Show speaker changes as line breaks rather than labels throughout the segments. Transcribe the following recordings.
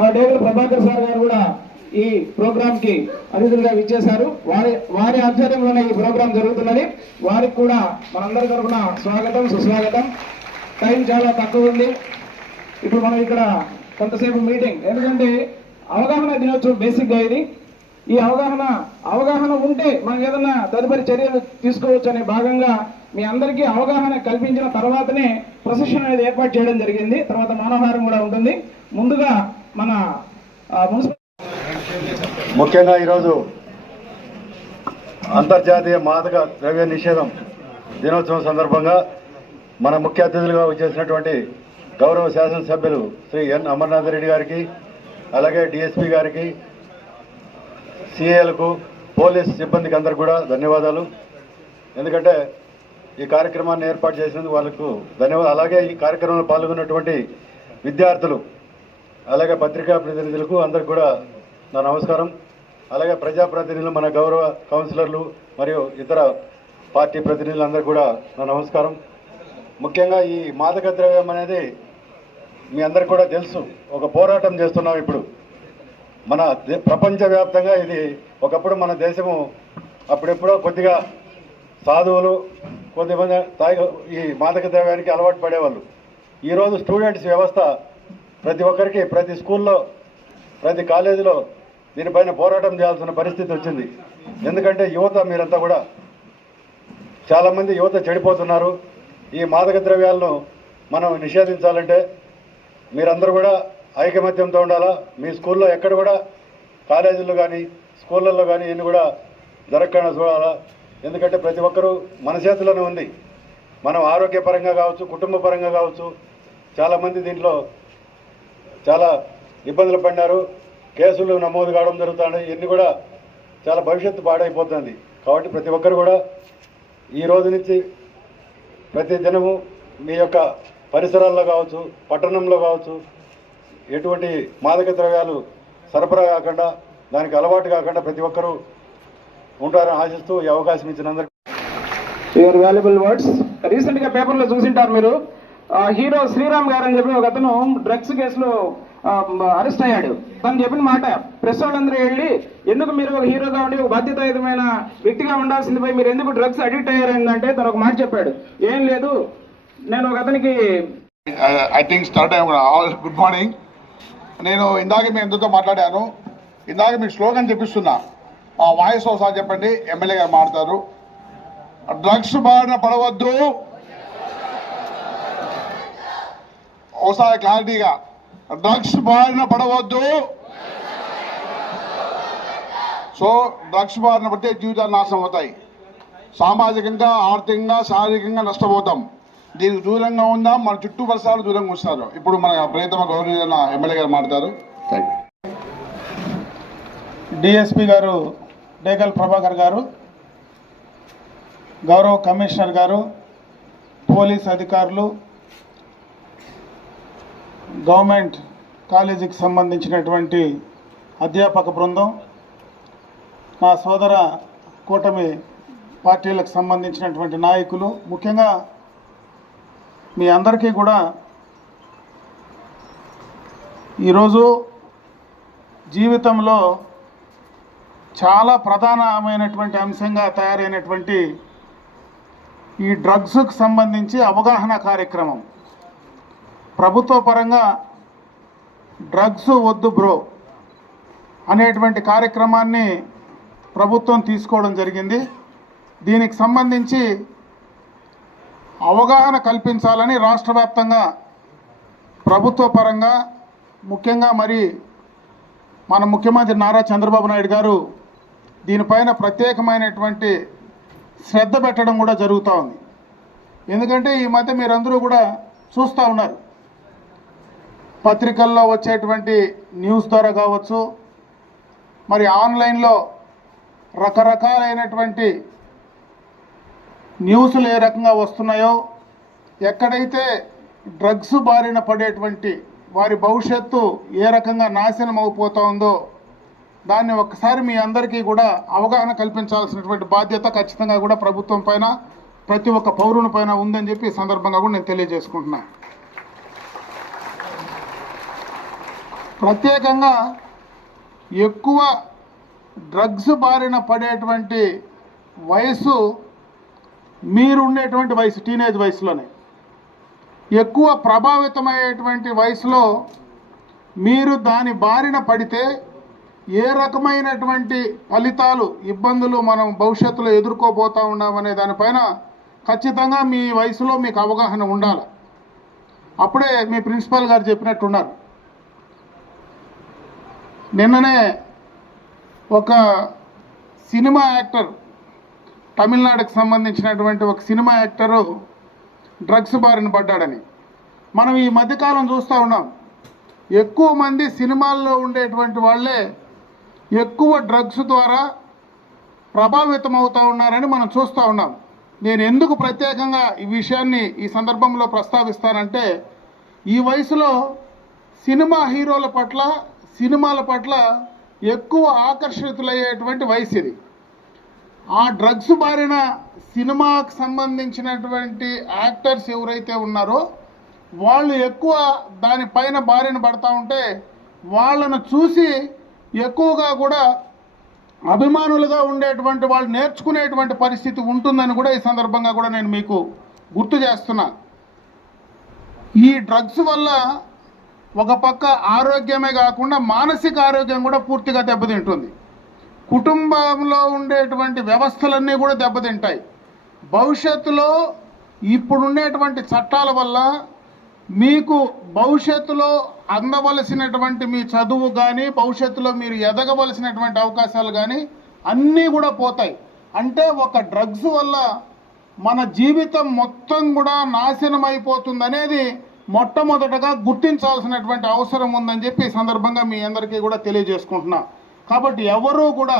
SP డేగల Prabhakar sir గారు కూడా ఈ ప్రోగ్రామ్కి అతిథులుగా విచ్చేశారు. వారి వారి ఆధ్వర్యంలోనే ఈ ప్రోగ్రాం జరుగుతున్నది. వారికి కూడా మనందరి తరఫున స్వాగతం సుస్వాగతం. టైం చాలా తక్కువ ఉంది. ఇప్పుడు మనం ఇక్కడ కొంతసేపు మీటింగ్. ఎందుకంటే అవగాహన దినోత్సవం బేసిక్గా ఇది. ఈ అవగాహన అవగాహన ఉంటే మనం ఏదన్నా తదుపరి చర్యలు తీసుకోవచ్చు అనే భాగంగా మీ అందరికీ అవగాహన కల్పించిన తర్వాతనే ప్రొసెషన్ అనేది ఏర్పాటు చేయడం జరిగింది. తర్వాత మానవహారం కూడా ఉంటుంది. ముందుగా మన
ముఖ్యంగా ఈరోజు అంతర్జాతీయ మాదక ద్రవ్య నిషేధం దినోత్సవం సందర్భంగా మన ముఖ్య అతిథులుగా వచ్చేసినటువంటి గౌరవ శాసనసభ్యులు శ్రీ ఎన్ అమర్నాథ్ రెడ్డి గారికి అలాగే డిఎస్పి గారికి సిఏలకు పోలీస్ సిబ్బందికి అందరికి కూడా ధన్యవాదాలు. ఎందుకంటే ఈ కార్యక్రమాన్ని ఏర్పాటు చేసినందుకు వాళ్ళకు ధన్యవాదాలు. అలాగే ఈ కార్యక్రమంలో పాల్గొన్నటువంటి విద్యార్థులు అలాగే పత్రికా ప్రతినిధులకు అందరికి కూడా నా నమస్కారం. అలాగే ప్రజాప్రతినిధులు మన గౌరవ కౌన్సిలర్లు మరియు ఇతర పార్టీ ప్రతినిధులందరికీ కూడా నా నమస్కారం. ముఖ్యంగా ఈ మాదక ద్రవ్యం అనేది మీ అందరికి కూడా తెలుసు. ఒక పోరాటం చేస్తున్నాం ఇప్పుడు. మన దే- ప్రపంచవ్యాప్తంగా ఇది ఒకప్పుడు మన దేశము అప్పుడెప్పుడో కొద్దిగా సాధువులు కొద్దిమంది తాగి ఈ మాదక ద్రవ్యానికి అలవాటు పడేవాళ్ళు. ఈరోజు స్టూడెంట్స్ వ్యవస్థ ప్రతి ఒక్కరికి ప్రతి స్కూల్లో ప్రతి కాలేజీలో దీనిపైన పోరాటం చేయాల్సిన పరిస్థితి వచ్చింది. ఎందుకంటే యువత మీరంతా కూడా చాలామంది యువత చెడిపోతున్నారు. ఈ మాదక ద్రవ్యాలను మనం నిషేధించాలంటే మీరందరూ కూడా ఐకమత్యంతో ఉండాలా? మీ స్కూల్లో ఎక్కడ కూడా కాలేజీల్లో కానీ స్కూళ్ళల్లో కానీ ఇన్ని కూడా జరగకుండా చూడాలా? ఎందుకంటే ప్రతి ఒక్కరూ మన చేతిలోనే ఉంది. మనం ఆరోగ్యపరంగా కావచ్చు కుటుంబ పరంగా కావచ్చు చాలామంది దీంట్లో చాలా ఇబ్బందులు పడినారు. కేసులు నమోదు కావడం జరుగుతుంది ఇవన్నీ కూడా చాలా భవిష్యత్తు పాడైపోతుంది. కాబట్టి ప్రతి ఒక్కరు కూడా ఈ రోజు నుంచి ప్రతి దినము మీ యొక్క పరిసరాల్లో కావచ్చు పట్టణంలో కావచ్చు ఎటువంటి మాదక ద్రవ్యాలు సరఫరా కాకుండా దానికి అలవాటు కాకుండా ప్రతి ఒక్కరూ ఉంటారని ఆశిస్తూ ఈ అవకాశం ఇచ్చినందుకు
యువర్ వాల్యుబుల్ వర్డ్స్ రీసెంట్గా పేపర్లో చూసింటారు మీరు. హీరో శ్రీరామ్ గారు అని చెప్పి ఒక అతను డ్రగ్స్ కేసులో అరెస్ట్ అయ్యాడు. తను చెప్పిన మాట ప్రెస్ వాళ్ళందరూ వెళ్ళి ఎందుకు మీరు ఒక హీరోగా ఉండి ఒక బాధ్యతాయుతమైన వ్యక్తిగా ఉండాల్సిందిపై మీరు ఎందుకు డ్రగ్స్ అడిక్ట్ అయ్యారంటే తను ఒక మాట చెప్పాడు. ఏం లేదు నేను ఒక అతనికి
I think start all good morning. నేను ఇందాక మీ అందరితో మాట్లాడాను. ఇందాక మీ స్లోగన్ చెప్పిస్తున్నా. ఆ వాయిస్ ఒకసారి చెప్పండి. ఎమ్మెల్యే గారు మాట్లాడతారు. డ్రగ్స్ బారిన పడవద్దు. ఒకసారి క్లారిటీగా. డ్రగ్స్ బారిన పడవద్దు. సో డ్రగ్స్ బారిన పడితే జీవితాలు నాశనం అవుతాయి. సామాజికంగా ఆర్థికంగా శారీరకంగా నష్టపోతాం. దీనికి దూరంగా ఉందాం మన చుట్టూ పరిసరాలు దూరంగా వస్తారు ఇప్పుడు మన ప్రియతమ గౌరవ ఎమ్మెల్యే గారు మాట్లాడతారు.
డిఎస్పి గారు డేగల్ ప్రభాకర్ గారు గౌరవ కమిషనర్ గారు పోలీస్ అధికారులు గవర్నమెంట్ కాలేజీకి సంబంధించినటువంటి అధ్యాపక బృందం మా సోదర కూటమి పార్టీలకు సంబంధించినటువంటి నాయకులు ముఖ్యంగా మీ అందరికీ కూడా ఈరోజు జీవితంలో చాలా ప్రధానమైనటువంటి అంశంగా తయారైనటువంటి ఈ డ్రగ్స్కు సంబంధించి అవగాహన కార్యక్రమం. ప్రభుత్వ పరంగా డ్రగ్స్ వద్దు బ్రో అనేటువంటి కార్యక్రమాన్ని ప్రభుత్వం తీసుకోవడం జరిగింది. దీనికి సంబంధించి అవగాహన కల్పించాలని రాష్ట్ర వ్యాప్తంగా ప్రభుత్వ పరంగా ముఖ్యంగా మరి మన ముఖ్యమంత్రి నారా చంద్రబాబు నాయుడు గారు దీనిపైన ప్రత్యేకమైనటువంటి శ్రద్ధ పెట్టడం కూడా జరుగుతూ ఉంది. ఎందుకంటే ఈ మధ్య మీరందరూ కూడా చూస్తూ ఉన్నారు. పత్రికల్లో వచ్చేటువంటి న్యూస్ ద్వారా కావచ్చు మరి ఆన్లైన్లో రకరకాలైనటువంటి న్యూస్లు ఏ రకంగా వస్తున్నాయో ఎక్కడైతే డ్రగ్స్ బారిన పడేటువంటి వారి భవిష్యత్తు ఏ రకంగా నాశనం అయిపోతా ఉందో దాన్ని ఒక్కసారి మీ అందరికీ కూడా అవగాహన కల్పించాల్సినటువంటి బాధ్యత ఖచ్చితంగా కూడా ప్రభుత్వం పైన ప్రతి ఒక్క పౌరుని పైన ఉందని చెప్పి ఈ సందర్భంగా కూడా నేను తెలియజేసుకుంటున్నాను ప్రత్యేకంగా ఎక్కువ డ్రగ్స్ బారిన పడేటువంటి వయసు మీరుండేటువంటి వయసు టీనేజ్ వయసులోనే ఎక్కువ ప్రభావితమయ్యేటువంటి వయసులో మీరు దాని బారిన పడితే ఏ రకమైనటువంటి ఫలితాలు ఇబ్బందులు మనం భవిష్యత్తులో ఎదుర్కోబోతా ఉన్నామనే దానిపైన ఖచ్చితంగా మీ వయసులో మీకు అవగాహన ఉండాలి. అప్పుడే మీ ప్రిన్సిపాల్ గారు చెప్పినట్టున్నారు నిన్ననే ఒక సినిమా యాక్టర్ తమిళనాడుకు సంబంధించినటువంటి ఒక సినిమా యాక్టరు డ్రగ్స్ బారిన పడ్డాడని. మనం ఈ మధ్యకాలం చూస్తూ ఉన్నాం. ఎక్కువ మంది సినిమాల్లో ఉండేటువంటి వాళ్ళే ఎక్కువ డ్రగ్స్ ద్వారా ప్రభావితం అవుతూ ఉన్నారని మనం చూస్తూ ఉన్నాం. నేను ఎందుకు ప్రత్యేకంగా ఈ విషయాన్ని ఈ సందర్భంలో ప్రస్తావిస్తానంటే ఈ వయసులో సినిమా హీరోల పట్ల సినిమాల పట్ల ఎక్కువ ఆకర్షితులయ్యేటువంటి వయసు ఇది. ఆ డ్రగ్స్ బారిన సినిమాకు సంబంధించినటువంటి యాక్టర్స్ ఎవరైతే ఉన్నారో వాళ్ళు ఎక్కువ దానిపైన బారిన పడతా ఉంటే వాళ్ళను చూసి ఎక్కువగా కూడా అభిమానులుగా ఉండేటువంటి వాళ్ళు నేర్చుకునేటువంటి పరిస్థితి ఉంటుందని కూడా ఈ సందర్భంగా కూడా నేను మీకు గుర్తు చేస్తున్నా. ఈ డ్రగ్స్ వల్ల ఒక పక్క ఆరోగ్యమే కాకుండా మానసిక ఆరోగ్యం కూడా పూర్తిగా దెబ్బతింటుంది. కుటుంబంలో ఉండేటువంటి వ్యవస్థలన్నీ కూడా దెబ్బతింటాయి. భవిష్యత్తులో ఇప్పుడుండేటువంటి చట్టాల వల్ల మీకు భవిష్యత్తులో అందవలసినటువంటి మీ చదువు కానీ భవిష్యత్తులో మీరు ఎదగవలసినటువంటి అవకాశాలు కానీ అన్నీ కూడా పోతాయి. అంటే ఒక డ్రగ్స్ వల్ల మన జీవితం మొత్తం కూడా నాశనం అయిపోతుంది అనేది మొట్టమొదటగా గుర్తించాల్సినటువంటి అవసరం ఉందని చెప్పి ఈ సందర్భంగా మీ అందరికీ కూడా తెలియజేసుకుంటున్నా. కాబట్టి ఎవరూ కూడా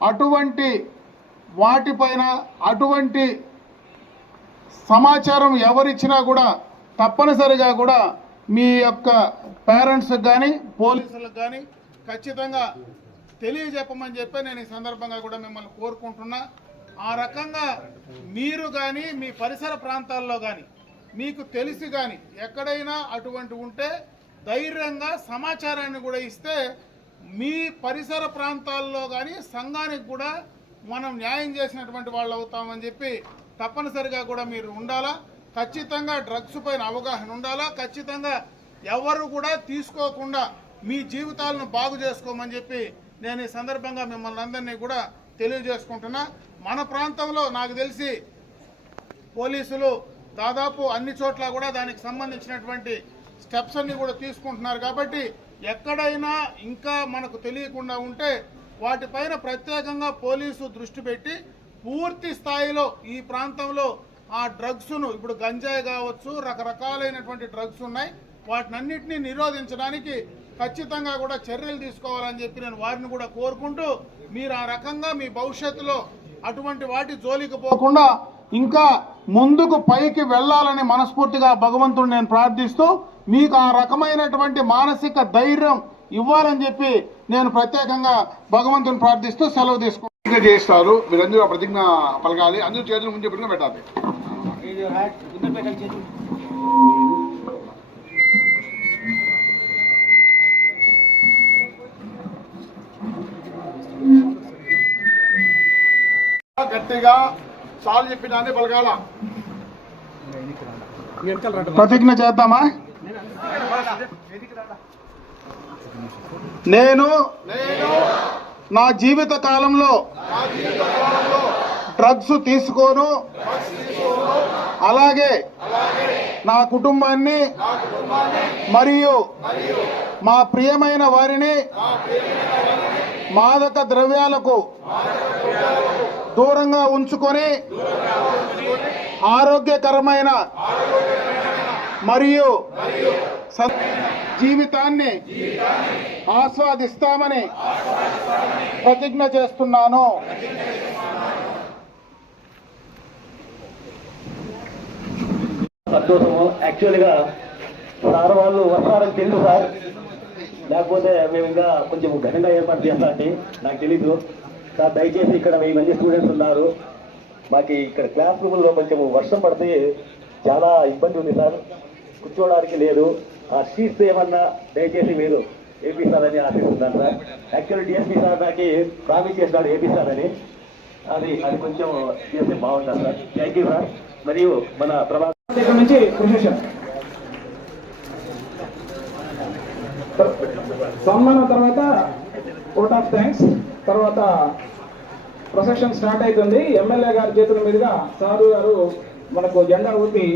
అటువంటి వాటిపైన అటువంటి సమాచారం ఎవరిచ్చినా కూడా తప్పనిసరిగా కూడా మీ యొక్క పేరెంట్స్కి కానీ పోలీసులకు కానీ ఖచ్చితంగా తెలియజెప్పమని చెప్పి నేను ఈ సందర్భంగా కూడా మిమ్మల్ని కోరుకుంటున్నా. ఆ రకంగా మీరు కానీ మీ పరిసర ప్రాంతాల్లో కానీ మీకు తెలిసి కానీ ఎక్కడైనా అటువంటి ఉంటే ధైర్యంగా సమాచారాన్ని కూడా ఇస్తే మీ పరిసర ప్రాంతాల్లో కానీ సంఘానికి కూడా మనం న్యాయం చేసినటువంటి వాళ్ళు అవుతామని చెప్పి తప్పనిసరిగా కూడా మీరు ఉండాలా? ఖచ్చితంగా డ్రగ్స్ పైన అవగాహన ఉండాలా? ఖచ్చితంగా ఎవరు కూడా తీసుకోకుండా మీ జీవితాలను బాగు చేసుకోమని చెప్పి నేను ఈ సందర్భంగా మిమ్మల్ని అందరినీ కూడా తెలియజేసుకుంటున్నా. మన ప్రాంతంలో నాకు తెలిసి పోలీసులు దాదాపు అన్ని చోట్ల కూడా దానికి సంబంధించినటువంటి స్టెప్స్ అన్ని కూడా తీసుకుంటున్నారు కాబట్టి ఎక్కడైనా ఇంకా మనకు తెలియకుండా ఉంటే వాటిపైన ప్రత్యేకంగా పోలీసు దృష్టి పెట్టి పూర్తి స్థాయిలో ఈ ప్రాంతంలో ఆ డ్రగ్స్ను ఇప్పుడు గంజాయి కావచ్చు రకరకాలైనటువంటి డ్రగ్స్ ఉన్నాయి. వాటినన్నింటినీ నిరోధించడానికి ఖచ్చితంగా కూడా చర్యలు తీసుకోవాలని చెప్పి నేను వారిని కూడా కోరుకుంటూ మీరు ఆ రకంగా మీ భవిష్యత్తులో అటువంటి వాటి జోలికి పోకుండా ఇంకా ముందుకు పైకి వెళ్ళాలని మనస్ఫూర్తిగా భగవంతుడు నేను ప్రార్థిస్తూ మీకు ఆ రకమైనటువంటి మానసిక ధైర్యం ఇవ్వాలని చెప్పి నేను ప్రత్యేకంగా భగవంతుని ప్రార్థిస్తూ సెలవు తీసుకుంటాను
ప్రతిజ్ఞ చేస్తారు. మీరందరూ ఆ ప్రతిజ్ఞ పలకాలి. అందరూ చేతులు ముందు చెప్పిన పెట్టాలి. గట్టిగా సార్ చెప్పినాన్ని పలకాల
ప్రతిజ్ఞ చేద్దామా? నేను
నేను
నా జీవిత కాలంలో డ్రగ్స్ తీసుకోను. అలాగే నా కుటుంబాన్ని మరియు మా ప్రియమైన వారిని మాదక ద్రవ్యాలకు దూరంగా ఉంచుకొని ఆరోగ్యకరమైన మరియు జీవితాన్ని ఆస్వాదిస్తామని ప్రతిజ్ఞ చేస్తున్నాను.
సంతోషము. యాక్చువల్గా సార్ వాళ్ళు వస్తారని తెలుసు సార్. లేకపోతే మేము ఇంకా కొంచెం ఘనంగా ఏర్పాటు చేస్తామండి. నాకు తెలీదు. సార్ దయచేసి ఇక్కడ వెయ్యి మంది స్టూడెంట్స్ ఉన్నారు. మాకు ఇక్కడ క్లాస్ రూమ్లో కొంచెం వర్షం పడితే చాలా ఇబ్బంది ఉంది సార్. కూర్చోవడానికి లేదు. ఆ సీట్స్ ఏమన్నా దయచేసి మీరు ఏపీ సార్ అని ఆశిస్తున్నాను సార్. యాక్చువల్ డిఎస్పీ సార్ నాకు ప్రామిస్ చేసినాడు ఏపీ సార్ అని. అది అది కొంచెం చేస్తే బాగుంటుంది సార్. థ్యాంక్ యూ సార్ మరియు మన ప్రభా
దగ్గర నుంచి ప్రొఫెషన్ సన్మానం తర్వాత ఓట్ ఆఫ్ థ్యాంక్స్ తర్వాత ప్రొసెషన్ స్టార్ట్ అవుతుంది. ఎమ్మెల్యే గారి చేతుల మీదుగా సారు గారు మనకు జెండా ఊపి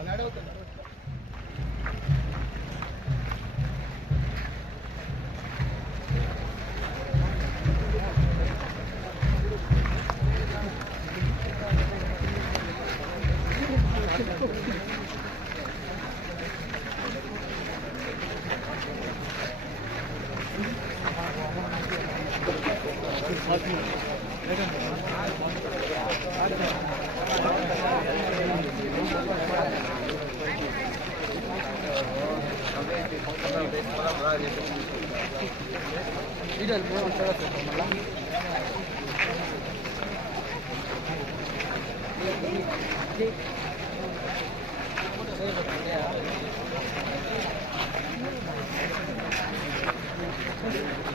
ప్రోగ్రామ్ ని ప్రారంభిస్తారు
విద్యార్థులకు